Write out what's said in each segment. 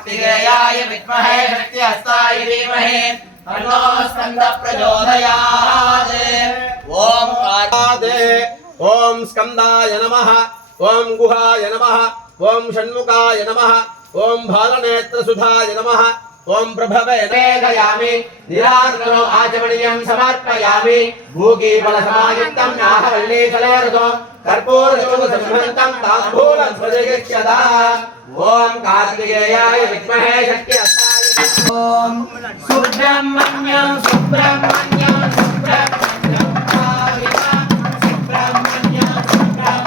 कार्तिकेयाय विद्महे शक्तिहस्ताय धीमहि तन्नो स्कन्दः प्रचोदयात्। ओम स्कंदाय नमः, ओम गुहाय नमः, ओम षण्मुखाय नमः, ओम भालनेत्रसुधाय नमः, ओम प्रभवे वेदयामि निरार्दनो आचमनीयं समर्पयामि। भूगीफलसमायुक्तं नाहवल्लीफलेरतो कर्पूरजोतसंहृतं ताम्बूलध्वजयिष्यता। ओम कार्तिकेयाय विद्महे शक्तिहस्ताय ओम सुब्रह्मण्यं सुब्रह्मण्यं सुब्रह्मण्यं सुब्रह्मण्यं सुब्रह्मण्यं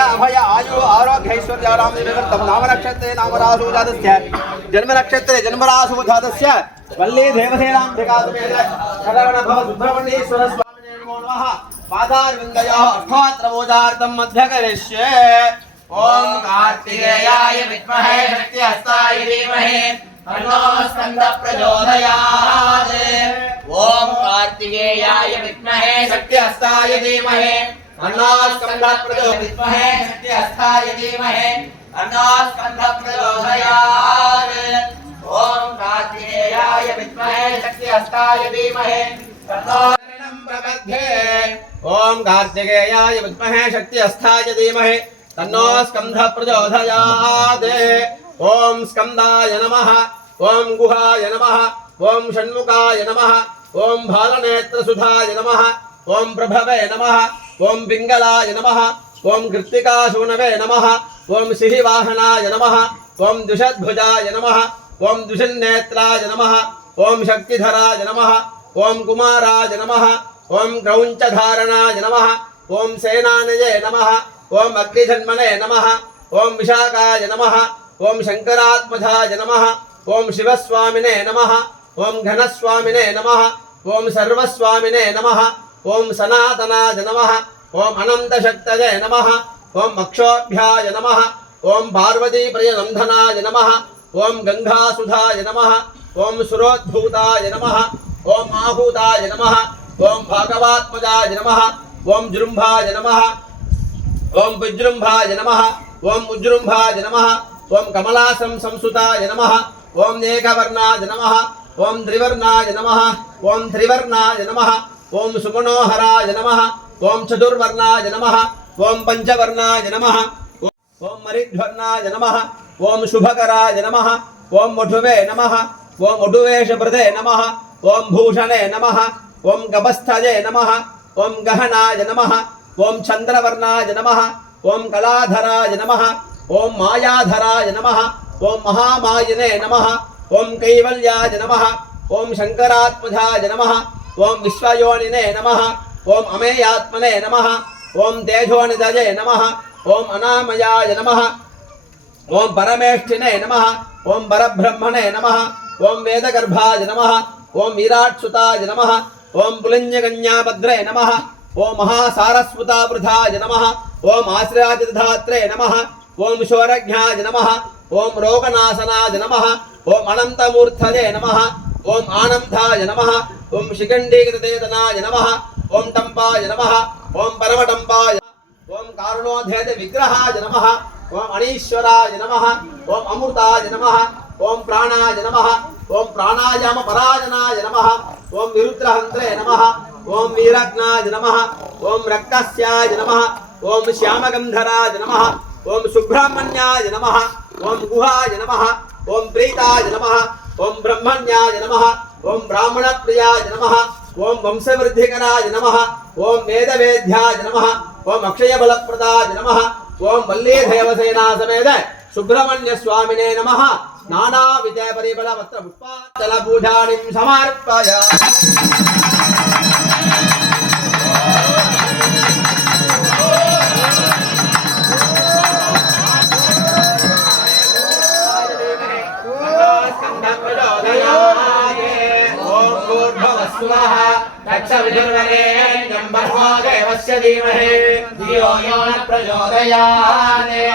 अभय आयु आरोग्यैश्वर्याराम नाम नक्षत्रे नामरासु जातस्य जन्म नक्षत्रे जन्मरासु जातस्य वल्ली देवसेनां पादारविन्दयोः अर्थात्रमोदार्थं मध्यकरिष्ये। ओम कार्तिकेयाय विद्महे शक्तिहस्ताय धीमहि तन्नो स्कन्दः प्रचोदयात्। ओम कार्तिकेयाय विद्महे शक्तिहस्ताय धीमहि तन्नो स्कन्दः प्रचोदयात्। विद्महे शक्तिहस्ताय धीमहि तन्नो स्कन्दः प्रचोदयात्। ओम कार्तिकेयाय विद्महे शक्तिहस्ताय धीमहि तन्नो ओम कार्तिकेयाय विद्महे शक्तिहस्ताय धीमहि तन्नो स्कन्दः प्रचोदयात्। ओम स्कंदाय नमः, ओम गुहाय नमः, ओम षण्मुखाय नमः, ओम भालनेत्रसुधाय नमः, ओम प्रभवे नमः, ओम पिंगलाय नमः, ओम कृत्तिकाशूनवे नमः, ओम सिंहवाहनाय नमः, ओम दुषद्भुजाय नमः, ओम दुषन्नेत्राय नमः, ओम शक्तिधराय नमः, ओम कुमाराय नमः, ओम क्रौञ्चधारणाय नमः, ओम सेनानये नमः, ओम अग्निजन्मने नमः, ओम विशाखाय नमः, ओम शंकरात्मजाय नमः, ओम शिवस्वामिने नमः, ओम घनस्वामिने नमः, ओम सर्वस्वामिने नमः, ओम सनातनाय नमः, ओम अनंतशक्तये नमः, ओम अक्षोभ्याय नमः, ओम पार्वतीप्रियनंदनाय नमः, ओम गंगासुधाय नमः, ओम सुरोद्भूताय नमः, ओम आहूताय नमः, ओम भागवात्मजाय नमः, ओम जृंभाय नमः, ओम विजृंभाय नमः, ओम उज्जृंभाय नमः, ओम कमलासं संसुताय नमः, ओम नेकवर्णाय नमः, ओम त्रिवर्णाय नमः, ओम त्रिवर्णाय नमः, ओम सुमनोहराय नमः, ओम चतुर्वर्णाय नमः, ओम पंचवर्णाय नमः, ओम मरिध्वर्णाय नमः, ओम शुभकराय नमः, ओम मठुवे नमः, ओम मठुवेशप्रदे नमः, ओम भूषणे नमः, ओम गभस्थये नमः, ओम गहनाय नमः, ओम चंद्रवर्णाय नमः, ओम कलाधराय नमः, ओम मायाधराय नमः, ओम महामायिने नमः, ओम कैवल्याय नमः, ओम शंकरात्मजाय नमः, ओम विश्वयोनिने नमः, ओम अमेयात्मने नमः, ओम तेजोनिधये नमः, ఓం అనామయాయ నమః ఓం పరమేష్ఠినే నమః ఓం పరబ్రహ్మణే నమః ఓం వేదగర్భాయ నమః ఓం విరాట్సుతాయ నమః ఓం పులింజగన్యాభద్రే నమః ఓం మహాసారస్వతావృధాయ నమః ఓం ఆశ్రయాతిధాత్రే నమః ఓం శౌరజ్ఞాయ నమః ఓం రోగనాశనాయ నమః ఓం అనంతమూర్ధయే నమః ఓం ఆనందాయ నమః ఓం శిఖండీకృతేతనాయ నమః ఓం టంపాయ నమః ఓం పరమటంపాయ ఓం కారుణోధేత విగ్రహాయ నమః ఓం అనీశ్వరాయ నమః ఓం అమృతాయ నమః ఓం ప్రాణాయ నమః ఓం ప్రాణాయామ పరాయణాయ నమః ఓం విరుద్రహంత్రే నమః ఓం వీరజ్ఞాయ నమః ఓం రక్తస్యాయ నమః ఓం శ్యామగంధరాయ నమః ఓం సుబ్రహ్మణ్యాయ నమః ఓం గుహాయ నమః ఓం ప్రీతాయ నమః ఓం బ్రహ్మణ్యాయ నమః ఓం బ్రాహ్మణప్రియాయ నమః ఓం వంశవృద్ధికరాయ నమః ఓం వేదవేద్యాయ నమః ఓం అక్షయబలప్రదాయ నమః ఓం వల్లీదేవసేనా సమేత సుబ్రహ్మణ్య స్వామినే నమః నానావిధ పరిబలవస్త్ర పుష్పాచల పూజానిం సమర్పయామి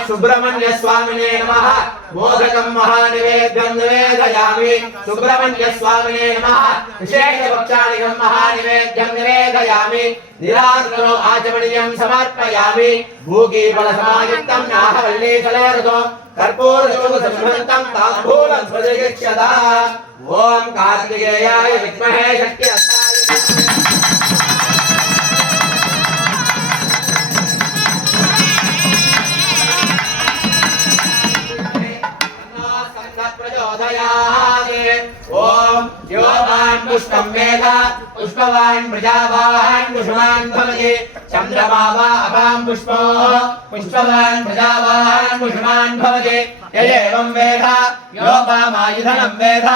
సుబ్రహ్మణ్య స్వామినే నమః మోదకం మహానివేద్యం నివేదయామి సుబ్రహ్మణ్య స్వామినే నమః విశేష భక్షానికం మహానివేద్యం నివేదయామి నిరార్కో ఆచమనీయం సమర్పయామి భూగీఫల సమాయుక్తం నాహవల్లీఫలేరుతో కర్పూరజోగ సంహృతం తాంబూలం ప్రజయక్షదా ఓం కార్తికేయాయ విద్మహే శక్తి ఓం యోగాన్ పుష్పం వేద పుష్పవాన్ ప్రజావాన్ పుష్పాన్ భవతి చంద్రమా వా అపాం పుష్పో పుష్పవాన్ ప్రజావాన్ పుష్పాన్ భవతి యయేవం వేద యోగామాయుధనం వేద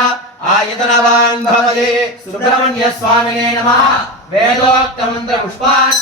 ఆయుధనవాన్ భవతి సుబ్రహ్మణ్య స్వామినే నమః వేదోక్త మంత్ర పుష్పాన్